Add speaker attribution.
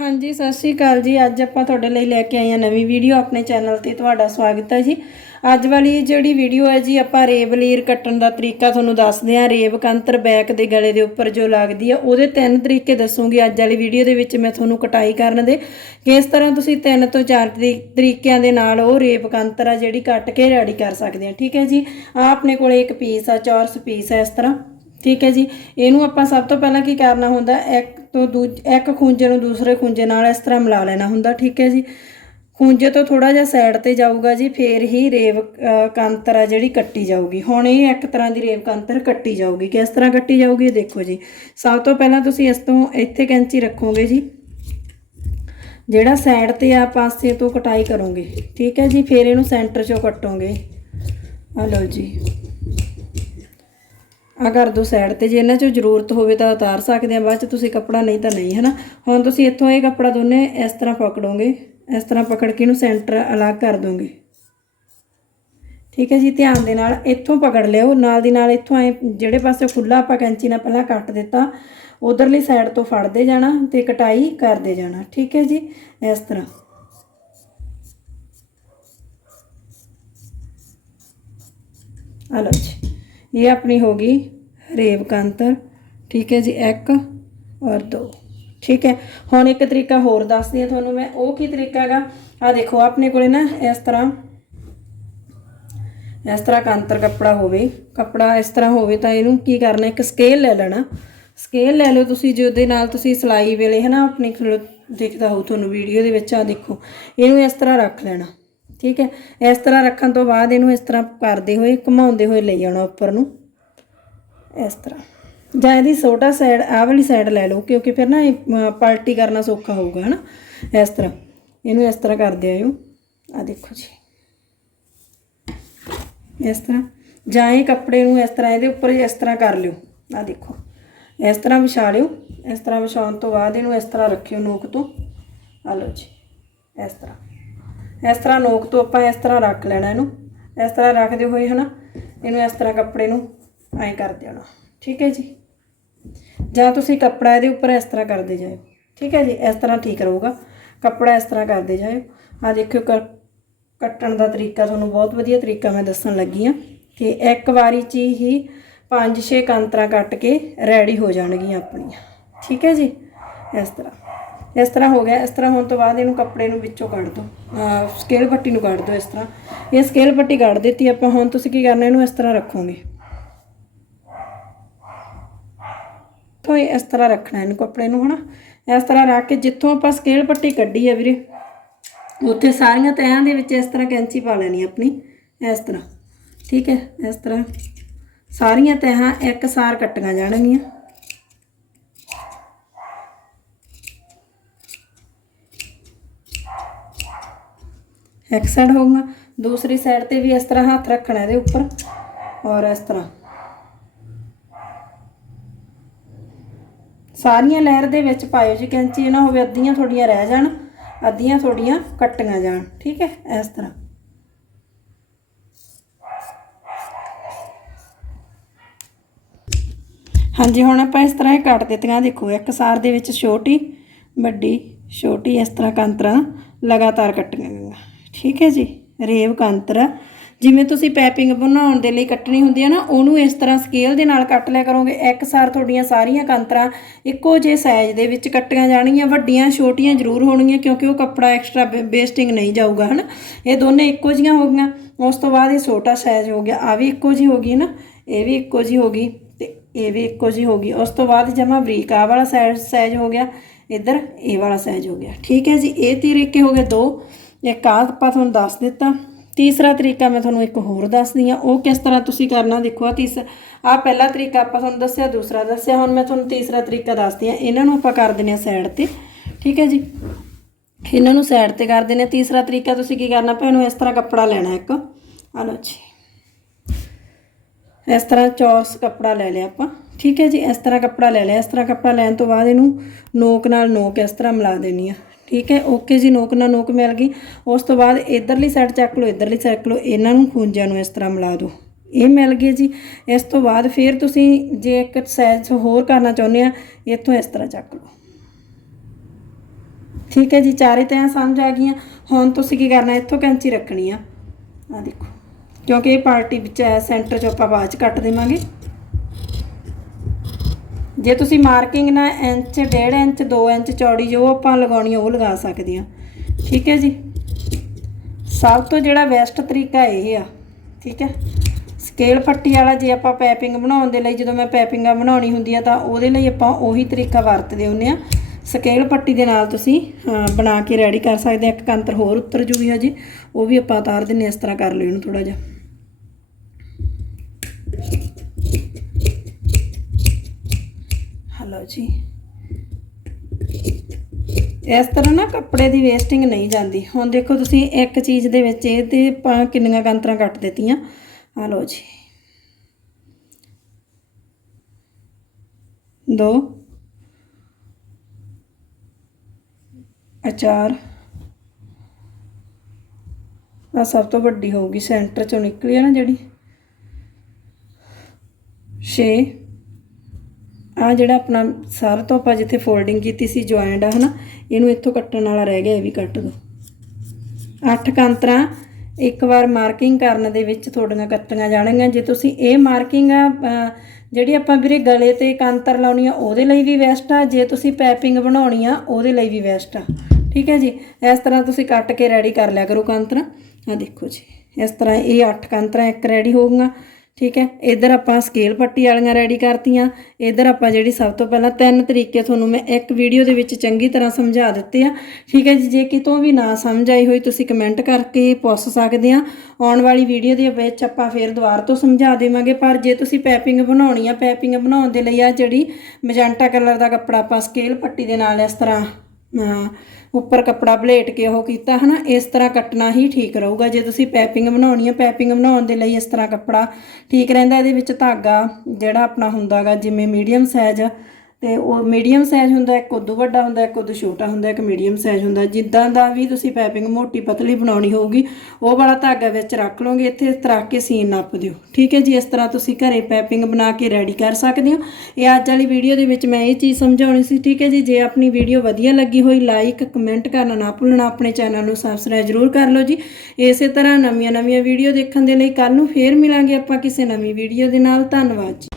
Speaker 1: ਹਾਂਜੀ, ਸਤਿ ਸ਼੍ਰੀ ਅਕਾਲ ਜੀ। ਅੱਜ ਆਪਾਂ ਤੁਹਾਡੇ ਲਈ ਲੈ ਕੇ ਆਏ ਹਾਂ ਨਵੀਂ ਵੀਡੀਓ। ਆਪਣੇ ਚੈਨਲ ਤੇ ਤੁਹਾਡਾ ਸਵਾਗਤ ਹੈ ਜੀ। ਅੱਜ ਵਾਲੀ ਜਿਹੜੀ ਵੀਡੀਓ ਹੈ ਜੀ, ਆਪਾਂ ਰੇਬ ਲੀਰ ਕੱਟਣ ਦਾ ਤਰੀਕਾ ਤੁਹਾਨੂੰ ਦੱਸਦੇ ਹਾਂ। ਰੇਬ ਕੰਤਰ ਬੈਕ ਦੇ ਗਲੇ ਦੇ ਉੱਪਰ ਜੋ ਲੱਗਦੀ ਆ ਉਹਦੇ ਤਿੰਨ ਤਰੀਕੇ ਦੱਸੂਗੀ। ਅੱਜ ਵਾਲੀ ਵੀਡੀਓ ਦੇ ਵਿੱਚ ਮੈਂ ਤੁਹਾਨੂੰ ਕਟਾਈ ਕਰਨ ਦੇ। ਕਿਸ ਤਰ੍ਹਾਂ ਤੁਸੀਂ ਤਿੰਨ ਤੋਂ ਚਾਰ ਤਰੀ- ਤਰੀਕਿਆਂ ਦੇ ਨਾਲ ਉਹ ਰੇਬ ਕੰਤਰ ਆ ਜਿਹੜੀ ਕੱਟ ਕੇ ਰੈਡੀ ਕਰ ਸਕਦੇ ਆ ਠੀਕ ਹੈ ਜੀ? ਆ ਆਪਣੇ ਕੋਲੇ ਇੱਕ ਪੀਸ ਆ, ਚੌਰਸ ਪੀਸ ਹੈ ਇਸ ਤਰ੍ਹਾਂ। ਠੀਕ ਹੈ ਜੀ? ਇਹਨੂੰ ਆਪਾਂ ਸਭ ਤੋਂ ਪਹਿਲਾਂ ਕੀ ਕਰਨਾ ਹੁੰਦਾ, ਇੱਕ ਤੋਂ ਦੂਜ, ਇੱਕ ਖੂੰਜੇ ਨੂੰ ਦੂਸਰੇ ਖੂੰਜੇ ਨਾਲ ਇਸ ਤਰ੍ਹਾਂ ਮਿਲਾ ਲੈਣਾ ਹੁੰਦਾ, ਠੀਕ ਹੈ ਜੀ? ਖੂੰਜੇ ਤੋਂ ਥੋੜਾ ਜਿਹਾ ਸਾਈਡ ਤੇ ਜਾਊਗਾ ਜੀ, ਫੇਰ ਹੀ ਰੇਵ ਕਾਂਤਰ ਆ ਜਿਹੜੀ ਕੱਟੀ ਜਾਊਗੀ। ਹੁਣ ਇਹ ਇੱਕ ਤਰ੍ਹਾਂ ਦੀ ਰੇਵ ਕਾਂਤਰ ਕੱਟੀ ਜਾਊਗੀ, ਕਿਸ ਤਰ੍ਹਾਂ ਕੱਟੀ ਜਾਊਗੀ ਇਹ ਦੇਖੋ ਜੀ। ਸਭ ਤੋਂ ਪਹਿਲਾਂ ਤੁਸੀਂ ਇਸ ਤੋਂ ਇੱਥੇ ਕੈਂਚੀ ਰੱਖੋਗੇ ਜੀ, ਜਿਹੜਾ ਸਾਈਡ ਤੇ ਆ ਪਾਸੇ ਤੋਂ ਕਟਾਈ ਕਰੋਗੇ, ਠੀਕ ਹੈ ਜੀ? ਫੇਰ ਇਹਨੂੰ ਸੈਂਟਰ ਚੋਂ ਕੱਟੋਗੇ। ਆ ਲਓ ਜੀ। ਆ ਕਰ ਦੋ ਸਾਈਡ ਤੇ, ਜੇ ਇਹਨਾਂ ਚੋਂ ਜ਼ਰੂਰਤ ਹੋਵੇ ਤਾਂ ਉਤਾਰ ਸਕਦੇ ਆ, ਬਾਅਦ ਚ ਤੁਸੀਂ ਕੱਪੜਾ ਨਹੀਂ ਤਾਂ ਨਹੀਂ, ਹਨਾ? ਹੁਣ ਤੁਸੀਂ ਇੱਥੋਂ ਇਹ ਕੱਪੜਾ ਦੋਨੇ ਇਸ ਤਰ੍ਹਾਂ ਪਕੜੋਗੇ, ਇਸ ਤਰ੍ਹਾਂ ਪਕੜ ਕੇ ਇਹਨੂੰ ਸੈਂਟਰ ਅਲੱਗ ਕਰ ਦੋਗੇ। ਠੀਕ ਹੈ ਜੀ, ਧਿਆਨ ਦੇ ਨਾਲ ਇੱਥੋਂ ਪਕੜ ਲਿਓ, ਨਾਲ ਦੀ ਨਾਲ ਇੱਥੋਂ ਐ ਜਿਹੜੇ ਪਾਸੇ ਖੁੱਲਾ ਆਪਾਂ ਕੈਂਚੀ ਨਾਲ ਪਹਿਲਾਂ ਕੱਟ ਦਿੱਤਾ, ਉਧਰਲੀ ਸਾਈਡ ਤੋਂ ਫੜਦੇ ਜਾਣਾ ਤੇ ਕਟਾਈ ਕਰਦੇ ਜਾਣਾ, ਠੀਕ ਹੈ ਜੀ, ਇਸ ਤਰ੍ਹਾਂ। ਆ ਲਓ ਜੀ। ਇਹ ਆਪਣੀ ਹੋ ਗਈ ਰੇਵ ਕਾਂਤਰ ਠੀਕ ਹੈ ਜੀ, ਇੱਕ ਔਰ ਦੋ। ਠੀਕ ਹੈ, ਹੁਣ ਇੱਕ ਤਰੀਕਾ ਹੋਰ ਦੱਸਦੀ ਹਾਂ ਤੁਹਾਨੂੰ ਮੈਂ। ਉਹ ਕੀ ਤਰੀਕਾ ਹੈਗਾ? ਆ ਦੇਖੋ, ਆਪਣੇ ਕੋਲੇ ਨਾ ਇਸ ਤਰ੍ਹਾਂ ਇਸ ਤਰ੍ਹਾਂ ਕਾਂਤਰ ਕੱਪੜਾ ਹੋਵੇ। ਕੱਪੜਾ ਇਸ ਤਰ੍ਹਾਂ ਹੋਵੇ ਤਾਂ ਇਹਨੂੰ ਕੀ ਕਰਨਾ, ਇੱਕ ਸਕੇਲ ਲੈ ਲੈਣਾ। ਸਕੇਲ ਲੈ ਲਓ ਤੁਸੀਂ ਜਿਹਦੇ ਨਾਲ ਤੁਸੀਂ ਸਿਲਾਈ ਵੇਲੇ ਹਨਾ ਆਪਣੀ ਖਲੋ ਦਿਖਦਾ ਹੋਊ ਤੁਹਾਨੂੰ ਵੀਡੀਓ ਦੇ ਵਿੱਚ ਆ ਦੇਖੋ। ਇਹਨੂੰ ਇਸ ਤਰ੍ਹਾਂ ਰੱਖ ਲੈਣਾ। ਠੀਕ ਹੈ? ਇਸ ਤਰ੍ਹਾਂ ਰੱਖਣ ਤੋਂ ਬਾਅਦ ਇਹਨੂੰ ਇਸ ਤਰ੍ਹਾਂ ਕਰਦੇ ਹੋਏ ਘੁਮਾਉਂਦੇ ਹੋਏ ਲੈ ਜਾਣਾ ਉੱਪਰ ਨੂੰ। ਇਸ ਤਰ੍ਹਾਂ। ਜਾਂ ਇਹਦੀ ਛੋਟਾ ਸਾਈਡ ਆਹ ਵਾਲੀ ਸਾਈਡ ਲੈ ਲਓ ਕਿਉਂਕਿ ਫਿਰ ਨਾ ਇਹ ਅਮ, ਪਲਟੀ ਕਰਨਾ ਸੌਖਾ ਹੋਊਗਾ ਹਨਾ? ਇਸ ਤਰ੍ਹਾਂ। ਇਹਨੂੰ ਇਸ ਤਰ੍ਹਾਂ ਕਰਦੇ ਆਇਓ। ਆ ਦੇਖੋ ਜੀ। ਇਸ ਤਰ੍ਹਾਂ। ਜਾਂ ਇਹ ਕੱਪੜੇ ਨੂੰ ਇਸ ਤਰ੍ਹਾਂ ਇਹਦੇ ਉੱਪਰ ਇਸ ਤਰ੍ਹਾਂ ਕਰ ਲਿਓ। ਆ ਦੇਖੋ। ਇਸ ਤਰ੍ਹਾਂ ਵਿਛਾ ਲਿਓ। ਇਸ ਤਰ੍ਹਾਂ ਵਿਛਾਉਣ ਤੋਂ ਬਾਅਦ ਇਹਨੂੰ ਇਸ ਤਰ੍ਹਾਂ ਰੱਖਿਓ ਨੋਕ ਤੋਂ। ਆ ਲਓ ਜੀ। ਇਸ ਤਰ੍ਹਾਂ। ਇਸ ਤਰ੍ਹਾਂ ਨੋਕ ਤੋਂ ਆਪਾਂ ਇਸ ਤਰ੍ਹਾਂ ਰੱਖ ਲੈਣਾ ਇਹਨੂੰ। ਇਸ ਤਰ੍ਹਾਂ ਰੱਖਦੇ ਹੋਏ ਹਨਾ, ਇਹਨੂੰ ਇਸ ਤਰ੍ਹਾਂ ਕੱਪੜੇ ਨੂੰ ਐਂ ਕਰ ਦੇਣਾ। ਠੀਕ ਹੈ ਜੀ? ਜਾਂ ਤੁਸੀਂ ਕੱਪੜਾ ਇਹਦੇ ਉੱਪਰ ਇਸ ਤਰ੍ਹਾਂ ਕਰਦੇ ਜਾਓ ਠੀਕ ਹੈ ਜੀ? ਇਸ ਤਰ੍ਹਾਂ ਠੀਕ ਰਹੂਗਾ। ਕੱਪੜਾ ਇਸ ਤਰ੍ਹਾਂ ਕਰਦੇ ਜਾਓ ਆ ਦੇਖਿਓ ਕ- ਕੱਟਣ ਦਾ ਤਰੀਕਾ ਤੁਹਾਨੂੰ ਬਹੁਤ ਵਧੀਆ ਤਰੀਕਾ ਮੈਂ ਦੱਸਣ ਲੱਗੀ ਆ ਕਿ ਇੱਕ ਵਾਰੀ 'ਚ ਹੀ 5-6 ਕੰਤਰਾ ਕੱਟ ਕੇ ਰੈਡੀ ਹੋ ਜਾਣਗੀਆਂ ਆਪਣੀਆਂ। ਠੀਕ ਹੈ ਜੀ? ਇਸ ਤਰ੍ਹਾਂ। ਇਸ ਤਰ੍ਹਾਂ ਹੋ ਗਿਆ, ਇਸ ਤਰ੍ਹਾਂ ਹੋਣ ਤੋਂ ਬਾਅਦ ਇਹਨੂੰ ਕੱਪੜੇ ਨੂੰ ਵਿੱਚੋਂ ਕੱਢ ਦਿਓ ਸਕੇਲ ਪੱਟੀ ਨੂੰ ਕੱਢ ਦਿਓ ਇਸ ਤਰ੍ਹਾਂ। ਇਹ ਸਕੇਲ ਪੱਟੀ ਕੱਢ ਦਿੱਤੀ, ਆਪਾਂ ਹੁਣ ਤੁਸੀਂ ਕੀ ਕਰਨਾ, ਇਹਨੂੰ ਇਸ ਤਰ੍ਹਾਂ ਰੱਖੋਗੇ। ਤੋਂ ਇਸ ਤਰ੍ਹਾਂ ਰੱਖਣਾ ਇਹਨੂੰ ਕੱਪੜੇ ਨੂੰ, ਹਨਾ? ਇਸ ਤਰ੍ਹਾਂ ਰੱਖ ਕੇ ਜਿੱਥੋਂ ਆਪਾਂ ਸਕੇਲ ਪੱਟੀ ਕੱਢੀ ਹੈ ਵੀਰੇ, ਉੱਥੇ ਸਾਰੀਆਂ ਤਹਿਾਂ ਦੇ ਵਿੱਚ ਇਸ ਤਰ੍ਹਾਂ ਕੈਂਚੀ ਪਾ ਲੈਣੀ ਆਪਣੀ, ਇਸ ਤਰ੍ਹਾਂ। ਠੀਕ ਹੈ, ਇਸ ਤਰ੍ਹਾਂ ਸਾਰੀਆਂ ਤਹਿਾਂ ਇੱਕ ਸਾਰ ਕੱਟੀਆਂ ਜਾਣਗੀਆਂ। ਇੱਕ ਸਾਈਡ ਹੋਊਗਾ, ਦੂਸਰੀ ਸਾਈਡ ਤੇ ਵੀ ਇਸ ਤਰ੍ਹਾਂ ਹੱਥ ਰੱਖਣਾ ਇਹਦੇ ਉੱਪਰ ਔਰ ਇਸ ਤਰ੍ਹਾਂ। ਸਾਰੀਆਂ ਲਹਿਰ ਦੇ ਵਿੱਚ ਪਾਇਓ ਜੀ ਕੈਂਚੀ ਨਾ ਹੋਵੇ ਅੱਧੀਆਂ ਥੋੜੀਆਂ ਰਹਿ ਜਾਣ, ਅੱਧੀਆਂ ਥੋੜੀਆਂ ਕੱਟੀਆਂ ਜਾਣ, ਠੀਕ ਹੈ, ਇਸ ਤਰ੍ਹਾਂ। ਹਾਂਜੀ, ਹੁਣ ਆਪਾਂ ਇਸ ਤਰ੍ਹਾਂ ਇਹ ਕੱਟ ਦਿੱਤੀਆਂ ਦੇਖੋ, ਇੱਕ ਸਾਰ ਦੇ ਵਿੱਚ ਛੋਟੀ, ਵੱਡੀ, ਛੋਟੀ, ਇਸ ਤਰ੍ਹਾਂ ਕੰਤਰਾ ਲਗਾਤਾਰ ਕੱਟੀਆਂ ਗਈਆਂ। ਠੀਕ ਹੈ ਜੀ, ਰੇਵ ਕਾਂਤਰ। ਜਿਵੇਂ ਤੁਸੀਂ ਪੈਪਿੰਗ ਬਣਾਉਣ ਦੇ ਲਈ ਕੱਟਣੀ ਹੁੰਦੀ ਹੈ ਨਾ, ਉਹਨੂੰ ਇਸ ਤਰ੍ਹਾਂ ਸਕੇਲ ਦੇ ਨਾਲ ਕੱਟ ਲਿਆ ਕਰੋਗੇ। ਇੱਕ ਸਾਰ ਤੁਹਾਡੀਆਂ ਸਾਰੀਆਂ ਕਾਂਤਰਾਂ ਇੱਕੋ ਜਿਹੇ ਸਾਈਜ਼ ਦੇ ਵਿੱਚ ਕੱਟੀਆਂ ਜਾਣਗੀਆਂ, ਵੱਡੀਆਂ, ਛੋਟੀਆਂ ਜ਼ਰੂਰ ਹੋਣਗੀਆਂ, ਕਿਉਂਕਿ ਉਹ ਕੱਪੜਾ ਐਕਸਟਰਾ ਵੇਸਟਿੰਗ ਨਹੀਂ ਜਾਊਗਾ, ਹਨਾ। ਇਹ ਦੋਨੇ ਇੱਕੋ ਜਿਹੀਆਂ ਹੋ ਗਈਆਂ, ਉਸ ਤੋਂ ਬਾਅਦ ਇਹ ਛੋਟਾ ਸਾਈਜ਼ ਹੋ ਗਿਆ। ਆ ਵੀ ਇੱਕੋ ਜਿਹੀ ਹੋ ਗਈ ਨਾ ਇਹ ਵੀ ਇੱਕੋ ਜਿਹੀ ਹੋ ਗਈ ਤੇ ਇਹ ਵੀ ਇੱਕੋ ਜਿਹੀ ਹੋ ਗਈ। ਉਸ ਤੋਂ ਬਾਅਦ ਜਮਾ ਬਰੀਕ ਆ ਵਾਲਾ ਸਾਈਜ਼ ਸਾਈਜ਼ ਹੋ ਗਿਆ, ਇੱਧਰ ਇਹ ਵਾਲਾ ਸਾਈਜ਼ ਹੋ ਗਿਆ। ਠੀਕ ਹੈ ਜੀ, ਇਹ ਤਰੀਕੇ ਹੋ ਗਏ ਦੋ। ਇੱਕ ਆਹ ਆਪਾਂ ਤੁਹਾਨੂੰ ਦੱਸ ਦਿੱਤਾ। ਤੀਸਰਾ ਤਰੀਕਾ ਮੈਂ ਤੁਹਾਨੂੰ ਇੱਕ ਹੋਰ ਦੱਸਦੀ ਆ ਉਹ ਕਿਸ ਤਰ੍ਹਾਂ ਤੁਸੀਂ ਕਰਨਾ ਦੇਖੋ ਆ ਤੀਸਰਾ ਆ ਪਹਿਲਾ ਤਰੀਕਾ ਆਪਾਂ ਤੁਹਾਨੂੰ ਦੱਸਿਆ, ਦੂਸਰਾ ਦੱਸਿਆ। ਹੁਣ ਮੈਂ ਤੁਹਾਨੂੰ ਤੀਸਰਾ ਤਰੀਕਾ ਦੱਸਦੀ ਆ ਇਹਨਾਂ ਨੂੰ ਆਪਾਂ ਕਰ ਦਿੰਦੇ ਆ ਸਾਈਡ ਤੇ। ਠੀਕ ਹੈ ਜੀ? ਇਹਨਾਂ ਨੂੰ ਸਾਈਡ ਤੇ ਕਰ ਦਿੰਦੇ ਆ ਤੀਸਰਾ ਤਰੀਕਾ ਤੁਸੀਂ ਕੀ ਕਰਨਾ ਭੈਣੋ ਇਸ ਤਰ੍ਹਾਂ ਕੱਪੜਾ ਲੈਣਾ ਇੱਕ। ਆ ਲਓ ਜੀ। ਇਸ ਤਰ੍ਹਾਂ ਚੌਰਸ ਕੱਪੜਾ ਲੈ ਲਿਆ ਆਪਾਂ। ਠੀਕ ਹੈ ਜੀ? ਇਸ ਤਰ੍ਹਾਂ ਕੱਪੜਾ ਲੈ ਲਿਆ। ਇਸ ਤਰ੍ਹਾਂ ਕੱਪੜਾ ਲੈਣ ਤੋਂ ਬਾਅਦ ਇਹਨੂੰ ਨੋਕ ਨਾਲ ਨੋਕ ਇਸ ਤਰ੍ਹਾਂ ਮਿਲਾ ਦੇਣੀ ਆ। ਠੀਕ ਹੈ, ਓਕੇ ਜੀ, ਨੋਕ ਨਾਲ ਨੋਕ ਮਿਲ ਗਈ। ਉਸ ਤੋਂ ਬਾਅਦ ਇਧਰਲੀ ਸਾਈਡ ਚੱਕ ਲਓ, ਇਧਰਲੀ ਸਾਈਡ ਚੱਕ ਲਓ, ਇਹਨਾਂ ਨੂੰ ਖੂੰਜਾਂ ਨੂੰ ਇਸ ਤਰ੍ਹਾਂ ਮਿਲਾ ਦਿਓ। ਇਹ ਮਿਲ ਗਏ ਜੀ। ਇਸ ਤੋਂ ਬਾਅਦ ਫਿਰ ਤੁਸੀਂ ਜੇ ਇੱਕ ਸਾਈਜ਼ ਹੋਰ ਕਰਨਾ ਚਾਹੁੰਦੇ ਆ, ਇੱਥੋਂ ਇਸ ਤਰ੍ਹਾਂ ਚੱਕ ਲਓ। ਠੀਕ ਹੈ ਜੀ, ਚਾਰੇ ਤੈਆਂ ਸਮਝ ਆ ਗਈਆਂ। ਹੁਣ ਤੁਸੀਂ ਕੀ ਕਰਨਾ, ਇੱਥੋਂ ਕੈਂਚੀ ਰੱਖਣੀ ਆ। ਆ ਦੇਖੋ, ਕਿਉਂਕਿ ਇਹ ਪਾਰਟੀ ਵਿੱਚ ਸੈਂਟਰ 'ਚ ਆਪਾਂ ਬਾਅਦ 'ਚ ਕੱਟ ਦੇਵਾਂਗੇ। ਜੇ ਤੁਸੀਂ ਮਾਰਕਿੰਗ ਨਾ ਇੰਚ 1.5 ਇੰਚ 2 ਇੰਚ ਚੌੜੀ ਜੋ ਆਪਾਂ ਲਗਾਉਣੀ ਉਹ ਲਗਾ ਸਕਦੇ ਆ। ਠੀਕ ਹੈ ਜੀ? ਸਭ ਤੋਂ ਜਿਹੜਾ ਬੈਸਟ ਤਰੀਕਾ ਇਹ ਆ, ਠੀਕ ਹੈ? ਸਕੇਲ ਪੱਟੀ ਵਾਲਾ ਜੇ ਆਪਾਂ ਪੈਪਿੰਗ ਬਣਾਉਣ ਦੇ ਲਈ, ਜਦੋਂ ਮੈਂ ਪੈਪਿੰਗਾਂ ਬਣਾਉਣੀ ਹੁੰਦੀ ਆ ਤਾਂ ਉਹਦੇ ਲਈ ਆਪਾਂ ਉਹੀ ਤਰੀਕਾ ਵਰਤਦੇ ਹੁੰਦੇ ਆ। ਸਕੇਲ ਪੱਟੀ ਦੇ ਨਾਲ ਤੁਸੀਂ ਬਣਾ ਕੇ ਰੈਡੀ ਕਰ ਸਕਦੇ ਆ। ਇੱਕ ਕੰਤਰ ਹੋਰ ਉੱਤਰ ਜੂਗੀ ਹਜੇ, ਉਹ ਵੀ ਆਪਾਂ ਉਤਾਰ ਦਿੰਨੇ ਇਸ ਤਰ੍ਹਾਂ ਕਰ ਲਿਓ ਇਹਨੂੰ ਥੋੜਾ ਜਿਹਾ। ਹਲੋ ਜੀ। ਇਸ ਤਰ੍ਹਾਂ ਨਾ ਕੱਪੜੇ ਦੀ ਵੇਸਟਿੰਗ ਨਹੀਂ ਜਾਂਦੀ। ਹੁਣ ਦੇਖੋ ਤੁਸੀਂ ਇੱਕ ਚੀਜ਼ ਦੇ ਵਿੱਚ ਇਹ ਆਪਾਂ ਕਿੰਨੀਆਂ ਕੰਤਰਾਂ ਕੱਟ ਦਿੱਤੀਆਂ। ਆ ਲਓ ਜੀ। ਦੋ। ਅਚਾਰ ਆ ਸਭ ਤੋਂ ਵੱਡੀ ਹੋਊਗੀ ਸੈਂਟਰ ਚੋਂ ਨਿਕਲੀ ਆ ਨਾ ਜਿਹੜੀ। 6 ਆ ਜਿਹੜਾ ਆਪਣਾ ਸਾਰਾ ਤੋਂ ਆਪਾਂ ਜਿੱਥੇ ਫੋਲਡਿੰਗ ਕੀਤੀ ਸੀ ਜੁਆਇੰਟ ਆ, ਹਨਾ, ਇਹਨੂੰ ਇੱਥੋਂ ਕੱਟਣ ਵਾਲਾ ਰਹਿ ਗਿਆ, ਇਹ ਵੀ ਕੱਟ ਦੋ। ਅੱਠ ਕੰਤਰਾ, ਇੱਕ ਵਾਰ ਮਾਰਕਿੰਗ ਕਰਨ ਦੇ ਵਿੱਚ ਤੁਹਾਡੀਆਂ ਕੱਟੀਆਂ ਜਾਣਗੀਆਂ। ਜੇ ਤੁਸੀਂ ਇਹ ਮਾਰਕਿੰਗ ਆ ਜਿਹੜੀ ਆਪਾਂ ਵੀਰੇ ਗਲੇ ਤੇ ਕਾਂਤਰ ਲਾਉਣੀ ਆ, ਉਹਦੇ ਲਈ ਵੀ ਬੈਸਟ ਆ। ਜੇ ਤੁਸੀਂ ਪੈਪਿੰਗ ਬਣਾਉਣੀ ਆ, ਉਹਦੇ ਲਈ ਵੀ ਬੈਸਟ ਆ। ਠੀਕ ਹੈ ਜੀ? ਇਸ ਤਰ੍ਹਾਂ ਤੁਸੀਂ ਕੱਟ ਕੇ ਰੈਡੀ ਕਰ ਲਿਆ ਕਰੋ ਕਾਂਤਰਾਂ। ਆ ਦੇਖੋ ਜੀ, ਇਸ ਤਰ੍ਹਾਂ ਇਹ ਅੱਠ ਕੰਤਰਾ ਇੱਕ ਰੈਡੀ ਹੋਊਗੀਆਂ ਠੀਕ ਹੈ? ਇਧਰ ਆਪਾਂ ਸਕੇਲ ਪੱਟੀ ਵਾਲੀਆਂ ਰੈਡੀ ਕਰਤੀਆਂ। ਇਧਰ ਆਪਾਂ ਜਿਹੜੀ ਸਭ ਤੋਂ ਪਹਿਲਾਂ ਤਿੰਨ ਤਰੀਕੇ ਤੁਹਾਨੂੰ ਮੈਂ ਇੱਕ ਵੀਡੀਓ ਦੇ ਵਿੱਚ ਚੰਗੀ ਤਰ੍ਹਾਂ ਸਮਝਾ ਦਿੱਤੇ ਆ। ਠੀਕ ਹੈ ਜੀ, ਜੇ ਕਿਤੋਂ ਵੀ ਨਾ ਸਮਝ ਆਈ ਹੋਈ, ਤੁਸੀਂ ਕਮੈਂਟ ਕਰਕੇ ਪੁੱਛ ਸਕਦੇ ਆ। ਆਉਣ ਵਾਲੀ ਵੀਡੀਓ ਦੇ ਵਿੱਚ ਆਪਾਂ ਫੇਰ ਦੁਬਾਰਾ ਤੋਂ ਸਮਝਾ ਦੇਵਾਂਗੇ। ਪਰ ਜੇ ਤੁਸੀਂ ਪੈਪਿੰਗ ਬਣਾਉਣੀ ਆ ਪੈਪਿੰਗ ਬਣਾਉਣ ਦੇ ਲਈ ਆ ਜਿਹੜੀ ਮੈਜੈਂਟਾ ਕਲਰ ਦਾ ਕੱਪੜਾ ਆਪਾਂ ਸਕੇਲ ਪੱਟੀ ਦੇ ਨਾਲ ਇਸ ਤਰ੍ਹਾਂ ਉੱਪਰ ਕੱਪੜਾ ਬਲੇਟ ਕੇ ਉਹ ਕੀਤਾ, ਹਨਾ? ਇਸ ਤਰ੍ਹਾਂ ਕੱਟਣਾ ਹੀ ਠੀਕ ਰਹੂਗਾ। ਜੇ ਤੁਸੀਂ ਪੈਪਿੰਗ ਬਣਾਉਣੀ ਹੈ ਪੈਪਿੰਗ ਬਣਾਉਣ ਦੇ ਲਈ ਇਸ ਤਰ੍ਹਾਂ ਕੱਪੜਾ ਠੀਕ ਰਹਿੰਦਾ। ਇਹਦੇ ਵਿੱਚ ਧਾਗਾ ਜਿਹੜਾ ਆਪਣਾ ਹੁੰਦਾਗਾ, ਜਿਵੇਂ ਮੀਡੀਅਮ ਸਾਈਜ਼ ਤੇ ਉਹ ਮੀਡੀਅਮ ਸਾਈਜ਼ ਹੁੰਦਾ, ਇੱਕ ਉਦੋਂ ਵੱਡਾ ਹੁੰਦਾ, ਇੱਕ ਉਦੋਂ ਛੋਟਾ ਹੁੰਦਾ, ਇੱਕ ਮੀਡੀਅਮ ਸਾਈਜ਼ ਹੁੰਦਾ। ਜਿੱਦਾਂ ਦਾ ਵੀ ਤੁਸੀਂ ਪੈਪਿੰਗ ਮੋਟੀ ਪਤਲੀ ਬਣਾਉਣੀ ਹੋਊਗੀ, ਉਹ ਵਾਲਾ ਧਾਗਾ ਵਿੱਚ ਰੱਖ ਲਓਗੇ, ਇੱਥੇ ਇਸ ਤਰ੍ਹਾਂ ਕੇ ਸੀਨ ਨੱਪ ਦਿਓ। ਠੀਕ ਹੈ ਜੀ? ਇਸ ਤਰ੍ਹਾਂ ਤੁਸੀਂ ਘਰੇ ਪੈਪਿੰਗ ਬਣਾ ਕੇ ਰੈਡੀ ਕਰ ਸਕਦੇ ਹੋ। ਇਹ ਅੱਜ ਵਾਲੀ ਵੀਡੀਓ ਦੇ ਵਿੱਚ ਮੈਂ ਇਹ ਚੀਜ਼ ਸਮਝਾਉਣੀ ਸੀ, ਠੀਕ ਹੈ ਜੀ? ਜੇ ਆਪਣੀ ਵੀਡੀਓ ਵਧੀਆ ਲੱਗੀ ਹੋਈ ਲਾਈਕ ਕਮੈਂਟ ਕਰਨਾ ਨਾ ਭੁੱਲਣਾ, ਆਪਣੇ ਚੈਨਲ ਨੂੰ ਸਬਸਕ੍ਰਾਈਬ ਜ਼ਰੂਰ ਕਰ ਲਓ ਜੀ। ਇਸੇ ਤਰ੍ਹਾਂ ਨਵੀਆਂ ਨਵੀਆਂ ਵੀਡੀਓ ਦੇਖਣ ਦੇ ਲਈ ਕੱਲ ਨੂੰ ਫੇਰ ਮਿਲਾਂਗੇ ਆਪਾਂ ਕਿਸੇ ਨਵੀਂ ਵੀਡੀਓ ਦੇ ਨਾਲ। ਧੰਨਵਾਦ ਜੀ।